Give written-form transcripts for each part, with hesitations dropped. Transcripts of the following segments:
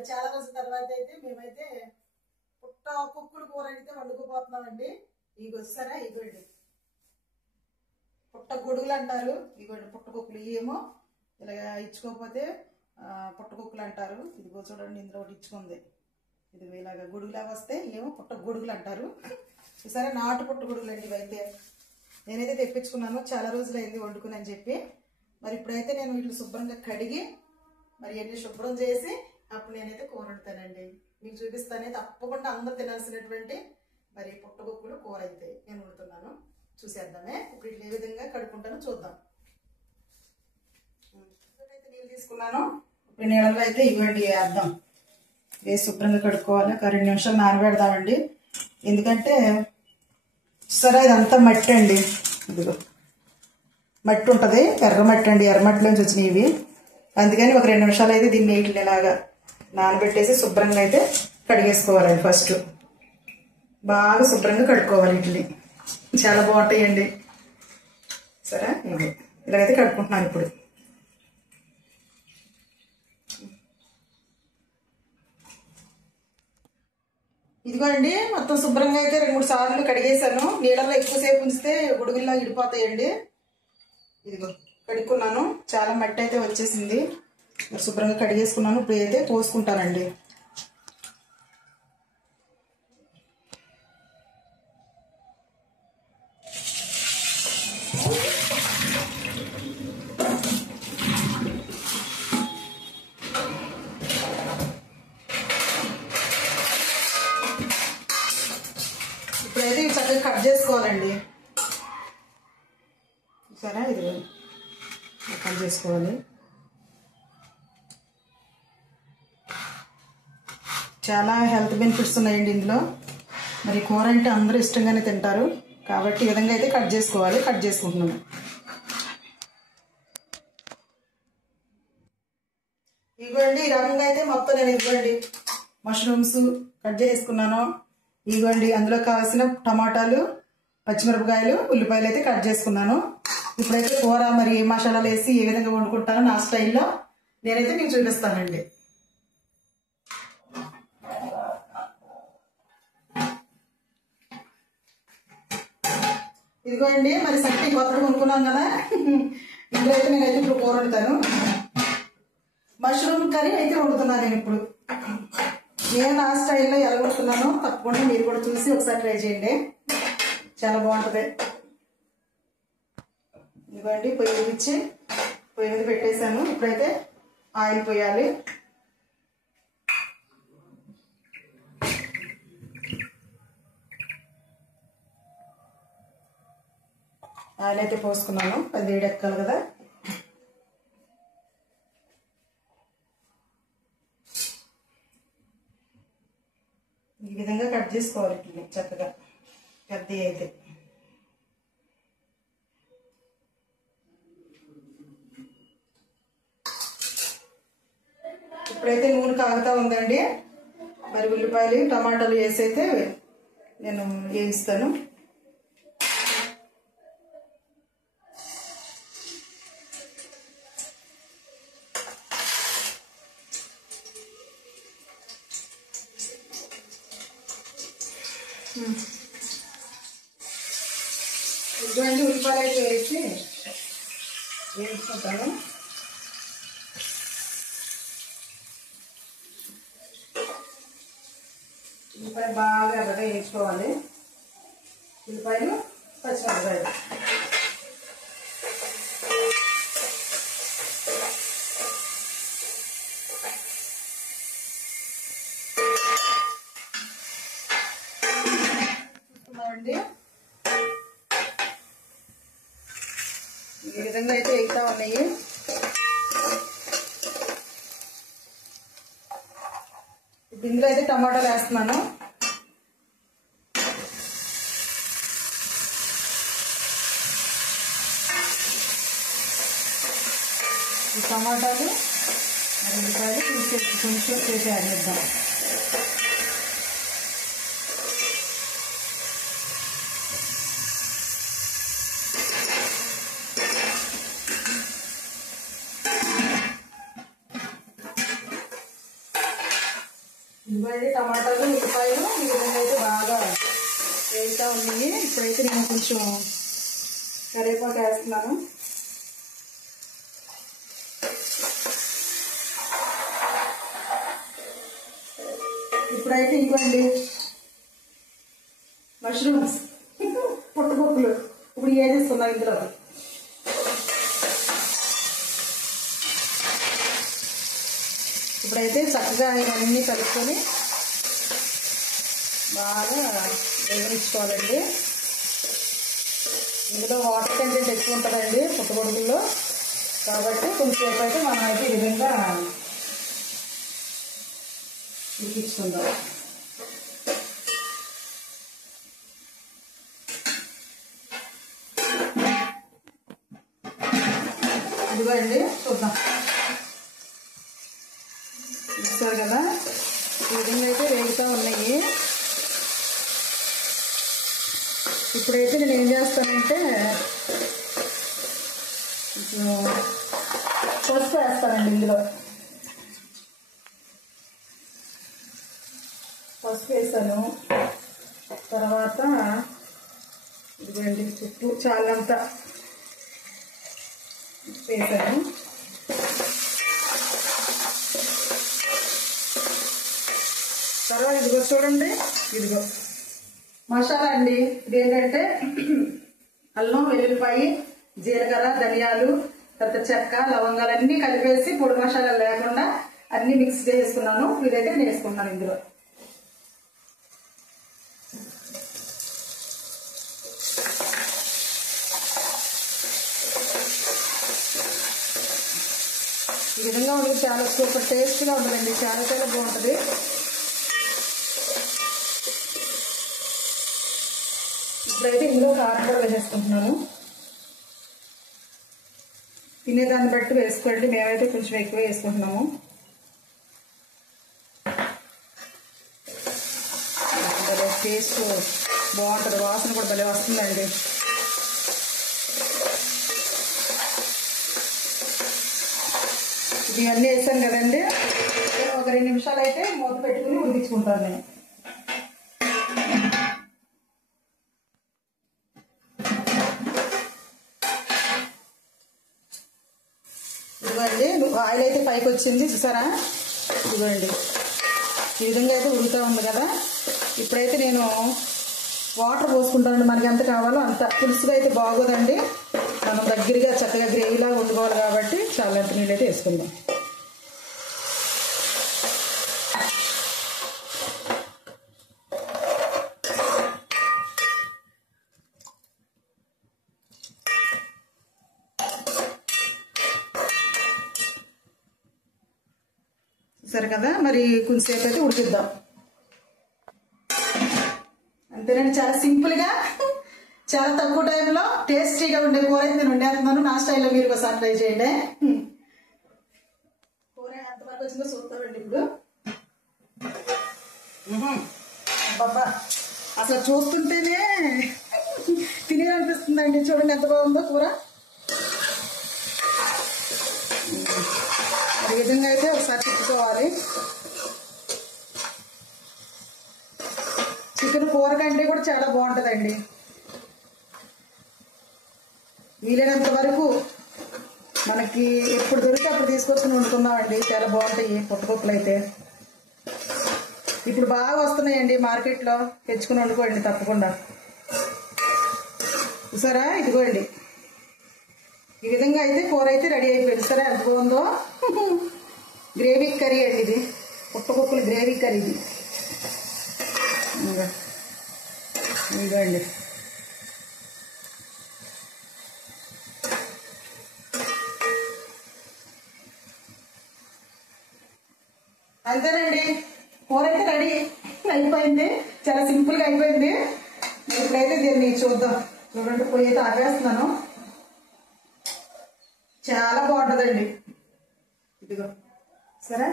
మరి చాలా రోజుల తర్వాత అయితే మేమైతే పుట్ట కుక్కుడు కూర అయితే వండుకోపోతున్నామండి. ఇవి వస్తారా, ఇగోండి పుట్ట గొడుగులు అంటారు. ఇగోండి పుట్ట కుక్కులు. ఏమో ఇలాగ ఇచ్చుకోకపోతే పుట్ట కుక్కులు అంటారు. ఇదిగో చూడండి, ఇందులో ఒకటి ఇచ్చుకుంది. ఇది ఇలాగ గొడుగులాగా వస్తే ఏమో పుట్ట గొడుగులు అంటారు. సరే, నాటు పుట్ట గొడుగులు అండి ఇవైతే. నేనైతే తెప్పించుకున్నాను, చాలా రోజులైంది వండుకుని అని చెప్పి. మరి ఇప్పుడైతే నేను వీటిని శుభ్రంగా కడిగి మరి అన్ని శుభ్రం చేసి అప్పుడు నేనైతే కూర వండుతానండి. మీకు చూపిస్తానే, తప్పకుండా అందరూ తినాల్సినటువంటి మరి పుట్టగొక్కులు కూర అయితే నేను వండుతున్నాను. చూసేద్దామే. ఇప్పుడు ఇట్లా ఏ విధంగా కడుక్కుంటానో చూద్దాం. అయితే నీళ్ళు తీసుకున్నాను. ఇప్పుడు నీళ్ళలో అయితే ఇవ్వండి వేద్దాం. వేసి శుభ్రంగా కడుక్కోవాలి. ఒక 2 నిమిషాలు నానబెడదామండి. ఎందుకంటే సరే, ఇదంతా మట్టి అండి. ఇదిగో మట్టి ఉంటుంది, ఎర్రమట్టి అండి. ఎర్రమట్టిలోంచి వచ్చినాయి ఇవి. అందుకని ఒక 2 నిమిషాలు అయితే దీన్ని వీటిని ఇలాగా నానబెట్టేసి శుభ్రంగా అయితే కడిగేసుకోవాలండి. ఫస్ట్ బాగా శుభ్రంగా కడుక్కోవాలి. వీటిని చాలా బాగుంటాయండి. సరే, ఇలాగైతే కడుక్కుంటున్నాను ఇప్పుడు. ఇదిగో అండి, మొత్తం శుభ్రంగా అయితే 2-3 సార్లు కడిగేసాను. నీళ్ళలో ఎక్కువసేపు ఉంచితే గొడుగుల్లా ఇడిపోతాయండి. ఇదిగో కడుక్కున్నాను. చాలా మట్టి అయితే వచ్చేసింది. శుభ్రంగా కడిగేసుకున్నాను. ఇప్పుడు అయితే పోసుకుంటానండి. ఇప్పుడైతే ఇవి చక్కగా కట్ చేసుకోవాలండి. సరే, ఇది కట్ చేసుకోవాలి. చాలా హెల్త్ బెనిఫిట్స్ ఉన్నాయండి ఇందులో. మరి కూర అంటే అందరూ ఇష్టంగానే తింటారు కాబట్టి ఈ విధంగా అయితే కట్ చేసుకోవాలి. కట్ చేసుకుంటున్నాను. ఇదిగోండి, ఈ రకంగా అయితే మొత్తం నేను ఇదిగోండి మష్రూమ్స్ కట్ చేసుకున్నాను. ఇదిగోండి అందులో కావాల్సిన టమాటాలు, పచ్చిమిరపకాయలు, ఉల్లిపాయలు అయితే కట్ చేసుకున్నాను. ఇప్పుడైతే కూర మరి మసాలాలు వేసి ఏ విధంగా వండుకుంటానో నా స్టైల్లో నేనైతే మీకు చూపిస్తానండి. ఇదిగోండి, మరి సట్టి కొత్తగా కొనుక్కున్నాం కదా, ఇందులో అయితే నేనైతే ఇప్పుడు కూర వండుతాను. మష్రూమ్ కర్రీ అయితే వండుతున్నాను నేను ఇప్పుడు. నేను నా స్టైల్లో ఎలా వండుతున్నానో తప్పకుండా మీరు కూడా చూసి ఒకసారి ట్రై చేయండి. చాలా బాగుంటుంది. ఇదిగోండి, పొయ్యి వెలిగించి పొయ్యి మీద పెట్టేశాను. ఇప్పుడైతే ఆయిల్ పోయాలి. ఆయిల్ అయితే పోసుకున్నాను. అది వేడెక్కాలి కదా. ఈ విధంగా కట్ చేసుకోవాలి ఇట్లా చక్కగా పెద్ద అయితే. ఇప్పుడైతే నూనె కాగుతా ఉందండి. మరి ఉల్లిపాయలు, టమాటాలు వేసి అయితే నేను వేయిస్తాను. ఇదిగోండి, ఉల్లిపాయలు అయితే వేసి వేయించుకుంటాను. ఉల్లిపాయలు బాగా ఎర్రగా వేయించుకోవాలి. ఉల్లిపాయలు, పచ్చిమిరపకాయలు. చూస్తున్నామండి, ఈ విధంగా అయితే వేగుతా ఉన్నాయి. ఇందులో అయితే టమాటాలు వేస్తున్నాను. ఈ టమాటాలు, ఉల్లిపాయలు కొంచెం చేసి యాడ్ చేద్దాం. చూడండి టమాటాలు ఉల్లిపాయలు ఈ విధంగా అయితే బాగా వేగుతూ ఉన్నాయి. ఇప్పుడైతే నేను కొంచెం కరివేపాకు వేస్తున్నాను. ఇప్పుడైతే ఇవ్వండి మష్రూమ్స్ పుట్టపప్పులు ఇప్పుడు వేసేస్తున్నాను ఇందులో. ఇప్పుడైతే చక్కగా ఇవన్నీ కలుపుకొని బాగా వేగనిచ్చుకోవాలండి. ఇందులో వాటర్ కంటెంట్ ఎక్కువ ఉంటుందండి పుట్టగొడుగుల్లో, కాబట్టి కొంచెంసేపు అయితే మనం అయితే ఈ విధంగా ఉడికించుకుందాం. ఇదిగో అండి చూద్దాం. చూస్తారు కదా ఈ విధంగా అయితే వేగుతూ ఉన్నాయి. ఇప్పుడైతే నేను ఏం చేస్తానంటే పసుపు వేస్తానండి. ఇందులో పసుపు వేసాను. తర్వాత ఇదిగోండి ఉప్పు చాలంత వేసాను. తర్వాత ఇదిగో చూడండి, ఇదిగో మసాలా అండి. ఇదేంటంటే అల్లం, వెల్లుల్లిపాయ, జీలకర్ర, ధనియాలు, తర్వాత చెక్క, లవంగాలు అన్నీ కలిపేసి పొడి మసాలా లేకుండా అన్ని మిక్స్ చేసుకున్నాను. ఇదైతే నేను వేసుకున్నాను ఇందులో. ఈ విధంగా ఉంటుంది, చాలా సూపర్ టేస్ట్గా ఉంటుందండి. చాలా చాలా బాగుంటుంది. ఇప్పుడైతే ఇందులో కారం కూడా వేసేసుకుంటున్నాను. తినేదాన్ని బట్టి వేసుకోండి. మేమైతే కొంచెం ఎక్కువ వేసుకుంటున్నాము. టేస్ట్ బాగుంటుంది, వాసన కూడా భలే వస్తుందండి. ఇవన్నీ వేసాను కదండి. ఒక 2 నిమిషాలు అయితే మూత పెట్టుకుని ఉడికించుకుంటాను నేను. ఇదిగోండి ఆయిల్ అయితే పైకి వచ్చింది చూసారా. ఇదిగోండి ఈ విధంగా అయితే ఉడుకుతూ ఉంది కదా. ఇప్పుడైతే నేను వాటర్ పోసుకుంటానండి. మనకి ఎంత కావాలో అంత. పులుసుగా అయితే బాగోదండి, మనం దగ్గరగా చక్కగా గ్రేవీలాగా వండుకోవాలి కాబట్టి చాలా ఎంత నీళ్ళు అయితే వేసుకుందాం. సరే కదా, మరి కొంచెంసేపు అయితే ఉడికిద్దాం. అంతేనండి, చాలా సింపుల్గా చాలా తక్కువ టైంలో టేస్టీగా ఉండే కూర అయితే నేను వండేస్తున్నాను. నా స్టైల్లో మీరు ఒకసారి ట్రై చేయండి. కూర ఎంతవరకు వచ్చిందో చూస్తామండి ఇప్పుడు. బాబా అసలు చూస్తుంటేనే తినేయాలనిపిస్తుందండి. చూడండి ఎంత బాగుందో కూర. ఈ విధంగా అయితే ఒకసారి తిప్పుకోవాలి. చికెన్ కూర కంటే కూడా చాలా బాగుంటుందండి. వీలైనంత వరకు మనకి ఎప్పుడు దొరికితే అప్పుడు తీసుకొచ్చుకుని వండుకుందామండి. చాలా బాగుంటాయి పుట్టపప్పులు అయితే. ఇప్పుడు బాగా వస్తున్నాయండి మార్కెట్లో, తెచ్చుకుని వండుకోండి తప్పకుండా. చూసారా, ఇదిగోండి ఈ విధంగా అయితే కూర అయితే రెడీ అయిపోయింది. సరే ఎంత బాగుందో. గ్రేవీ కర్రీ అండి ఇది, పుట్టపప్పులు గ్రేవీ కర్రీ ఇది. ఇదిగోండి అంతేనండి, కూర అయితే రెడీ అయిపోయింది. చాలా సింపుల్గా అయిపోయింది. ఇప్పుడైతే దీన్ని చూద్దాం. చూడండి పొయ్యి అయితే ఆపేస్తున్నాను. చాలా బాగుంటుందండి. ఇదిగో సరే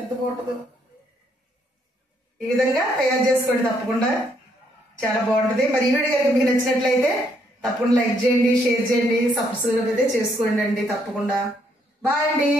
ఎంత బాగుంటుందో. ఈ విధంగా తయారు చేసుకోండి తప్పకుండా, చాలా బాగుంటుంది. మరి ఈ వీడియో కనుక మీకు నచ్చినట్లయితే తప్పకుండా లైక్ చేయండి, షేర్ చేయండి, సబ్స్క్రైబ్ అయితే చేసుకోండి అండి తప్పకుండా. బాయ్ అండి.